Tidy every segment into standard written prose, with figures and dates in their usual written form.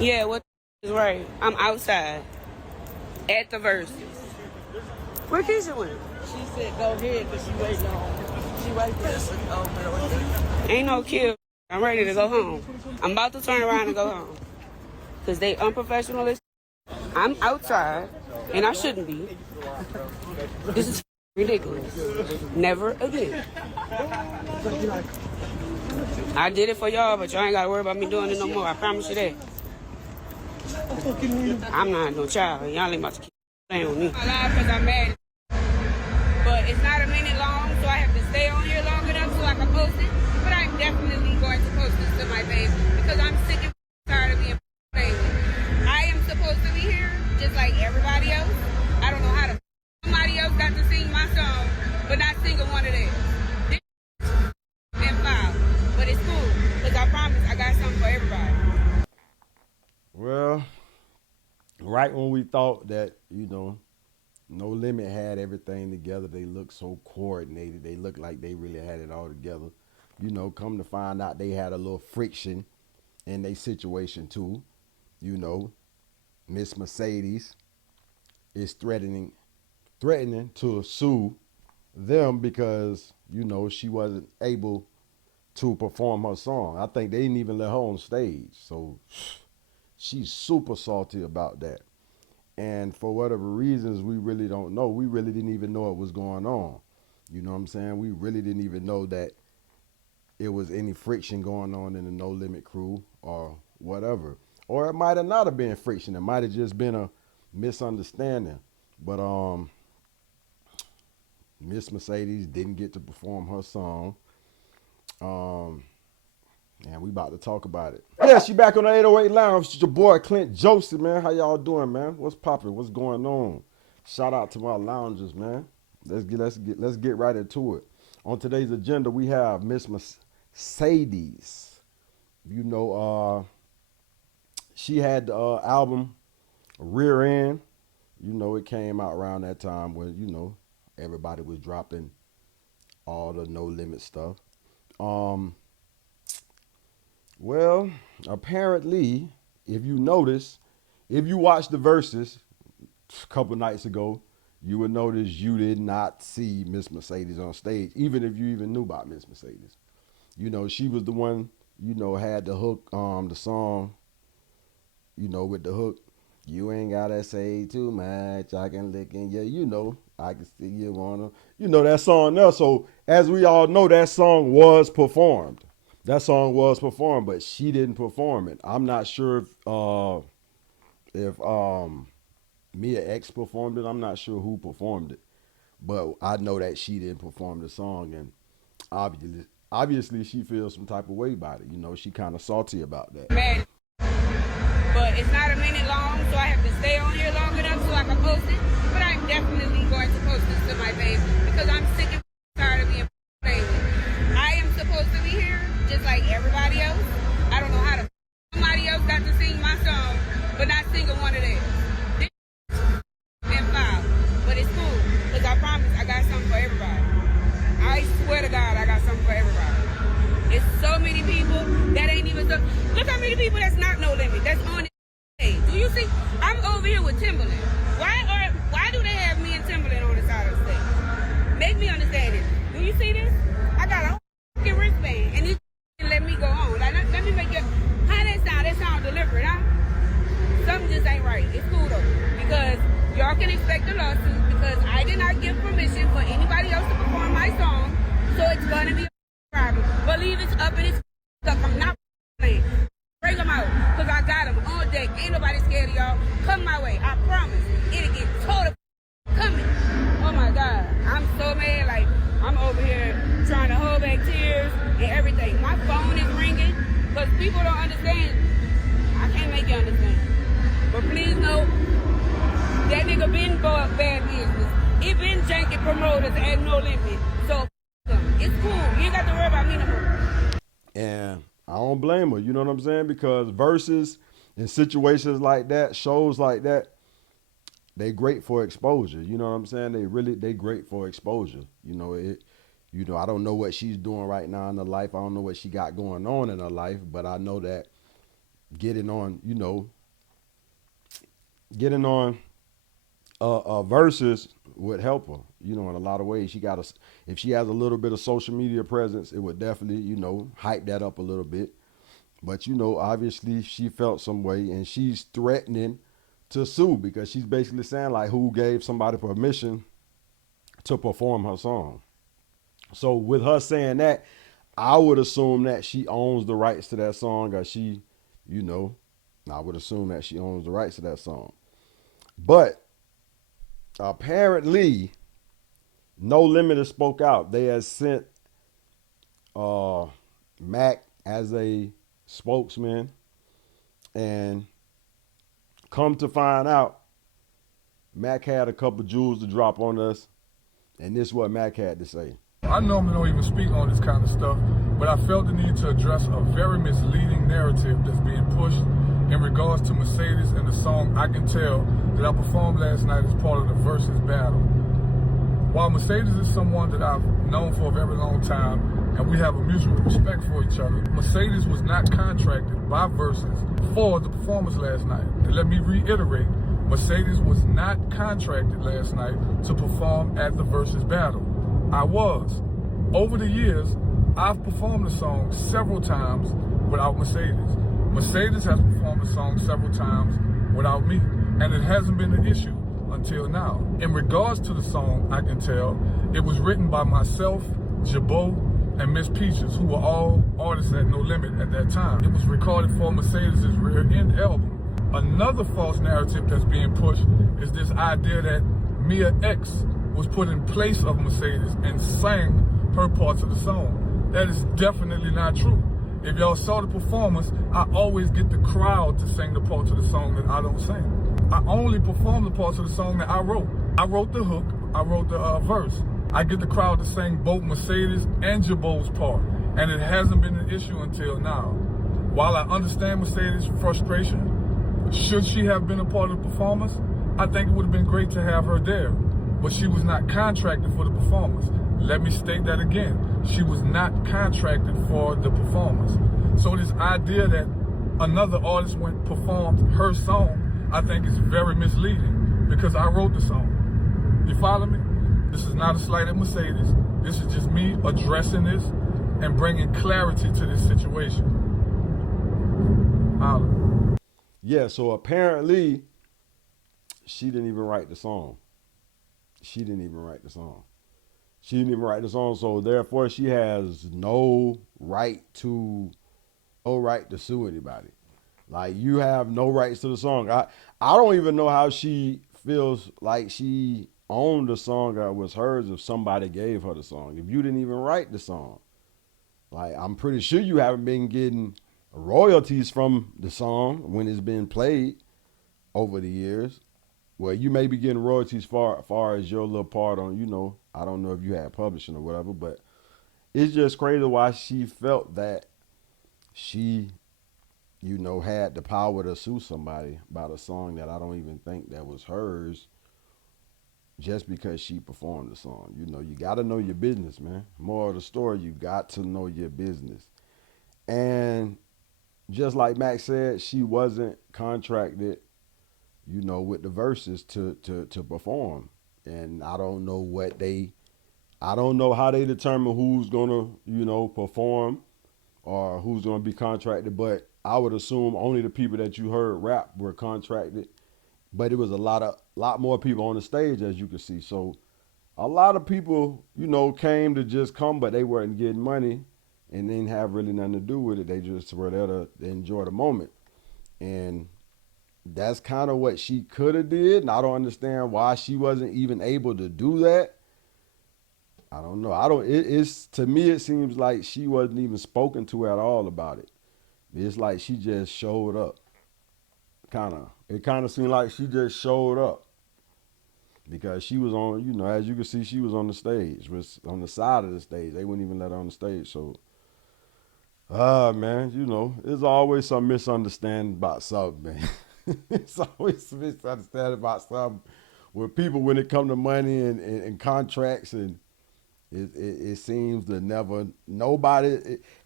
Yeah, what is right. I'm outside at the verse. Where Keisha went? She said go ahead because she waiting on. She waiting for us to go. Ain't no kill. I'm ready to go home. I'm about to turn around and go home. Because they unprofessional as I'm outside, and I shouldn't be. This is ridiculous. Never again. I did it for y'all, but y'all ain't got to worry about me doing it no more. I promise you that. I'm not no child. Y'all ain't about to keep playing with me. I'm alive because I'm mad. But it's not a minute long, so I have to stay on here long enough so I can post it. But I'm definitely going to post this to my page because I'm sick and tired of being played with. I am supposed to be here just like everybody else. I don't know how to. Somebody else got to sing my song, but not single one of theirs. This and foul. But it's cool because I promise I got something for everybody. Well, right when we thought that, No Limit had everything together, they looked so coordinated. They looked like they really had it all together. Come to find out they had a little friction in their situation too. Miss Mercedes is threatening to sue them because, she wasn't able to perform her song. I think they didn't even let her on stage. So she's super salty about that. And for whatever reasons, we really don't know. We really didn't even know what was going on. You know what I'm saying? We really didn't even know that it was any friction going on in the No Limit crew or whatever. Or it might have not have been friction. It might have just been a misunderstanding. But Miss Mercedes didn't get to perform her song. And we about to talk about it. Yeah, she back on the 808 Lounge. It's your boy Clint Joseph, man. How y'all doing, man? What's popping? What's going on? Shout out to my loungers, man. Let's get right into it. On today's agenda, we have Miss Mercedes. She had the album Rear End. It came out around that time when, everybody was dropping all the No Limit stuff. Well, apparently, if you notice, if you watched the verses a couple nights ago, you would notice you did not see Miss Mercedes on stage, even if you even knew about Miss Mercedes. She was the one, had the hook, the song, with the hook. You ain't gotta say too much. I can lick in you, I can see you wanna, that song there. So as we all know, that song was performed. But she didn't perform it. I'm not sure if Mia X performed it. I'm not sure who performed it, but I know that she didn't perform the song, and obviously she feels some type of way about it. She kind of salty about that. Man, but it's not a minute long, so I have to stay on here long enough so I can post it. But I'm definitely going to post this to my page because I'm sick and tired of being played with. I am supposed to be here just like everybody else. I don't know how to. Somebody else got to sing my song, but not single one of theirs. This and foul. But it's cool because I promise I got something for everybody. I swear to God, I got something for everybody. It's so many people that ain't even so. Look how many people that's not No Limit. That's on it. Hey, do you see? I'm over here with Timberland. Why do they have me and Timberland on the side of the stage? Make me understand it. Do you see this? I got a fucking wristband, and you let me go on. Like, let me make it. How that sound? That sound deliberate, huh? Something just ain't right. It's cool though, because y'all can expect a lawsuit because I did not give permission for anybody else to perform my song, so it's gonna be a problem. Believe it's up and it's stuck. I'm not playing. Bring them out, because I got them on deck. Ain't nobody scared of y'all. Come my way. I promise. It'll get total coming. Oh my God. I'm so mad. Like, I'm over here trying to hold back tears and everything. My phone is ringing because people don't understand. I can't make you understand. But please know, that nigga been for bad business. He been janking promoters at No Limit. So, it's cool. You ain't got to worry about me no more. And I don't blame her, you know what I'm saying? Because verses in situations like that, shows like that, they great for exposure. You know what I'm saying? They great for exposure. I don't know what she's doing right now in her life. I don't know what she got going on in her life, but I know that getting on, getting on verses would help her, in a lot of ways. If she has a little bit of social media presence, it would definitely, hype that up a little bit. But, obviously she felt some way and she's threatening to sue because she's basically saying like who gave somebody permission to perform her song. So with her saying that, I would assume that she owns the rights to that song, or I would assume that she owns the rights to that song. But apparently, No Limit has spoke out. They have sent Mac as a spokesman, and come to find out, Mac had a couple jewels to drop on us, and this is what Mac had to say. I normally don't even speak on this kind of stuff, but I felt the need to address a very misleading narrative that's being pushed in regards to Mercedes and the song I Can Tell that I performed last night as part of the Versus battle. While Mercedes is someone that I've known for a very long time, and we have a mutual respect for each other, Mercedes was not contracted by Versus for the performance last night. And let me reiterate, Mercedes was not contracted last night to perform at the Versus battle. I was. Over the years, I've performed the song several times without Mercedes. Mercedes has performed the song several times without me, and it hasn't been an issue until now. In regards to the song I Can Tell, it was written by myself, Jabot, and Miss Peaches, who were all artists at No Limit at that time. It was recorded for Mercedes' Rear End album. Another false narrative that's being pushed is this idea that Mia X was put in place of Mercedes and sang her parts of the song. That is definitely not true. If y'all saw the performance, I always get the crowd to sing the parts of the song that I don't sing. I only perform the parts of the song that I wrote. I wrote the hook, I wrote the verse. I get the crowd to sing both Mercedes and Jabot's part, and it hasn't been an issue until now. While I understand Mercedes' frustration, should she have been a part of the performance, I think it would have been great to have her there. But she was not contracted for the performance. Let me state that again. She was not contracted for the performance. So this idea that another artist went performed her song, I think is very misleading because I wrote the song. You follow me? This is not a slight at Mercedes. This is just me addressing this and bringing clarity to this situation. Holla. Yeah, so apparently she didn't even write the song. She didn't even write the song. So therefore she has no right to sue anybody. Like, you have no rights to the song. I don't even know how she feels like she owned the song or was hers if somebody gave her the song. If you didn't even write the song. Like, I'm pretty sure you haven't been getting royalties from the song when it's been played over the years. Well, you may be getting royalties far as your little part on, I don't know if you had publishing or whatever, but it's just crazy why she felt that she, had the power to sue somebody about a song that I don't even think that was hers just because she performed the song. You got to know your business, man. More of the story, you got to know your business. And just like Max said, she wasn't contracted with the verses to perform. And I don't know how they determine who's gonna, perform or who's gonna be contracted, but I would assume only the people that you heard rap were contracted. But it was a lot more people on the stage, as you can see. So a lot of people, came to just come, but they weren't getting money and didn't have really nothing to do with it. They just were there to enjoy the moment. And that's kind of what she could have did, and I don't understand why she wasn't even able to do that. I don't know. It's to me, it seems like she wasn't even spoken to at all about it. It's like she just showed up. It kind of seemed like she just showed up because she was on, as you can see, she was on the stage, was on the side of the stage. They wouldn't even let her on the stage. So, man, there's always some misunderstanding about something, man. It's always a misunderstanding about something with people when it come to money and contracts and It seems to never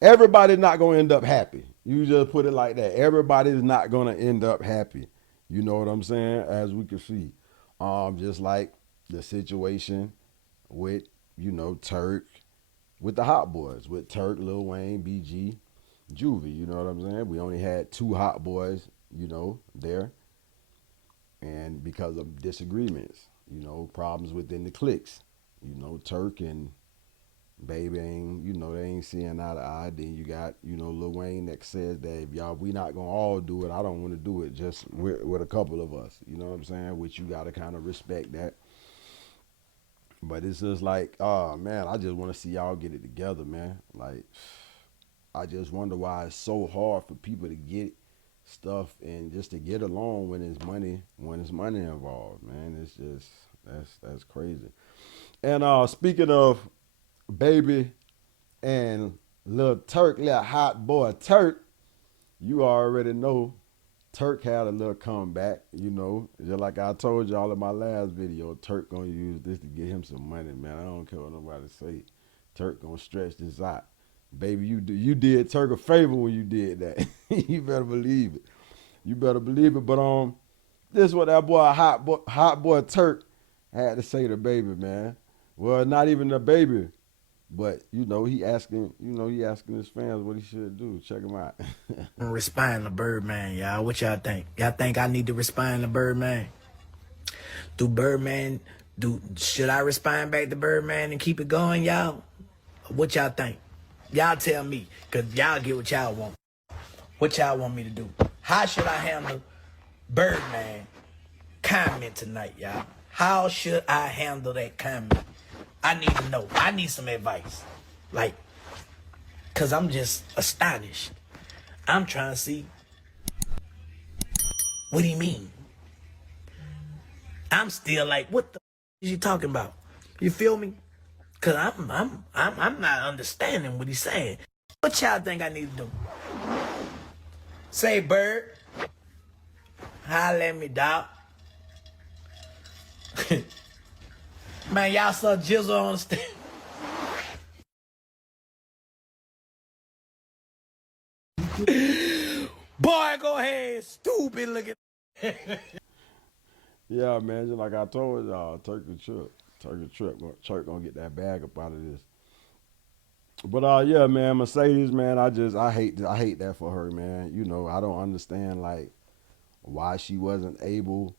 everybody's not gonna end up happy. You just put it like that. Everybody's not gonna end up happy. You know what I'm saying? As we can see, just like the situation with Turk, with the Hot Boys, with Turk, Lil Wayne, BG, Juvie. You know what I'm saying? We only had 2 Hot Boys, there, and because of disagreements, problems within the cliques, Turk and Baby ain't, they ain't seeing eye to eye. Then you got, Lil Wayne that says that if we not gonna all do it, I don't want to do it just with a couple of us. You know what I'm saying? Which you gotta kind of respect that. But it's just like, oh man, I just want to see y'all get it together, man. Like, I just wonder why it's so hard for people to get stuff and just to get along when it's money involved, man. It's just that's crazy. And speaking of Baby and little Hot Boy Turk, you already know Turk had a little comeback, just like I told y'all in my last video. Turk gonna use this to get him some money, man. I don't care what nobody say. Turk gonna stretch this out. Baby, you did Turk a favor when you did that. You better believe it. You better believe it. But this is what that boy Hot Boy Turk had to say to Baby, man. Well, not even the Baby, but he asking his fans what he should do. Check him out. Respond to Birdman, y'all. What y'all think? Y'all think I need to respond to Birdman? Should I respond back to Birdman and keep it going, y'all? What y'all think? Y'all tell me, cause y'all get what y'all want. What y'all want me to do? How should I handle Birdman comment tonight, y'all? How should I handle that comment? I need to know. I need some advice. Like, cause I'm just astonished. I'm trying to see what do you mean? I'm still like, what the is you talking about? You feel me? Cause I'm not understanding what he's saying. What y'all think I need to do? Say, Bird, holla at me, dog. Man, y'all saw Jizzle on the stage. Boy, go ahead, stupid looking. Yeah, man, just like I told y'all, Turk gonna get that bag up out of this. But yeah, man, Mercedes, man, I hate that for her, man. I don't understand like why she wasn't able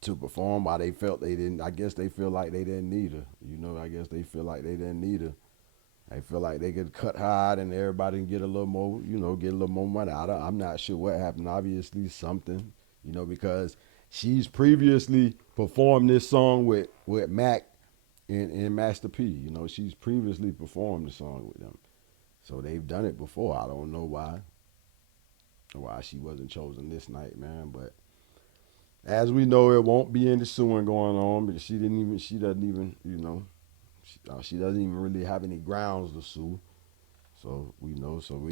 to perform, why they felt they didn't. I guess they feel like they didn't need her. I guess they feel like they didn't need her. They feel like they could cut her out and everybody can get a little more, get a little more money out of her. I'm not sure what happened. Obviously something, because she's previously performed this song with Mac and Master P. She's previously performed the song with them. So they've done it before. I don't know why she wasn't chosen this night, man. But as we know, it won't be any suing going on because she doesn't even really have any grounds to sue. So we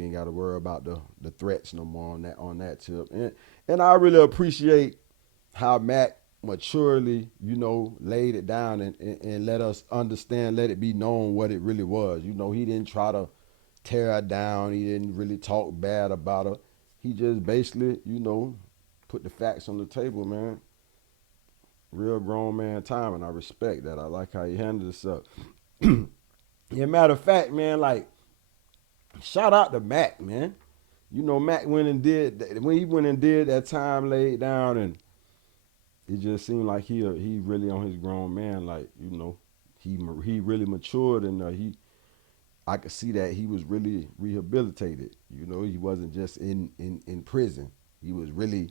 ain't got to worry about the threats no more on that tip. And I really appreciate how Mac maturely, laid it down and let us understand, let it be known what it really was. He didn't try to tear her down. He didn't really talk bad about her. He just basically, put the facts on the table, man. Real grown man time, and I respect that. I like how he handled himself. Yeah, matter of fact, man, like, shout out to Mac, man. Mac when he went and did that time laid down, and it just seemed like he really on his grown man, like, he really matured, and I could see that he was really rehabilitated. He wasn't just in prison. He was really,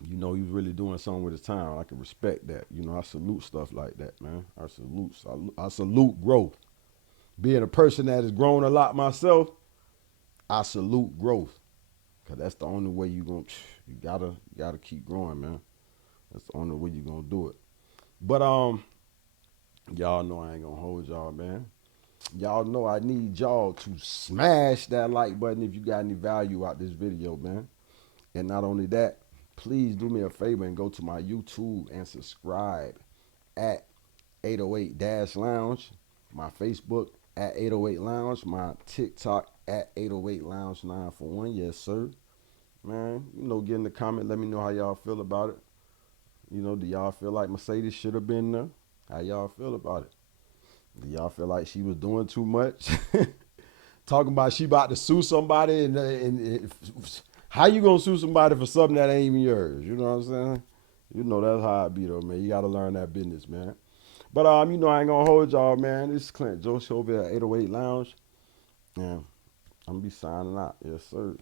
he was really doing something with his time. I can respect that. I salute stuff like that, man. I salute growth. Being a person that has grown a lot myself, I salute growth. Cause that's the only way you gotta keep growing, man. That's the only way you're gonna do it. But y'all know I ain't gonna hold y'all, man. Y'all know I need y'all to smash that like button if you got any value out this video, man. And not only that, please do me a favor and go to my YouTube and subscribe at 808-Lounge, my Facebook at 808 Lounge, my TikTok at 808 Lounge 941. Yes, sir. Man, get in the comment. Let me know how y'all feel about it. Do y'all feel like Mercedes should have been there? How y'all feel about it? Do y'all feel like she was doing too much? Talking about she about to sue somebody, and how you gonna sue somebody for something that ain't even yours? You know what I'm saying? That's how it be though, man. You gotta learn that business, man. But I ain't gonna hold y'all, man. This is Clint Joe Show over at 808 Lounge. Yeah, I'm gonna be signing out. Yes, sir.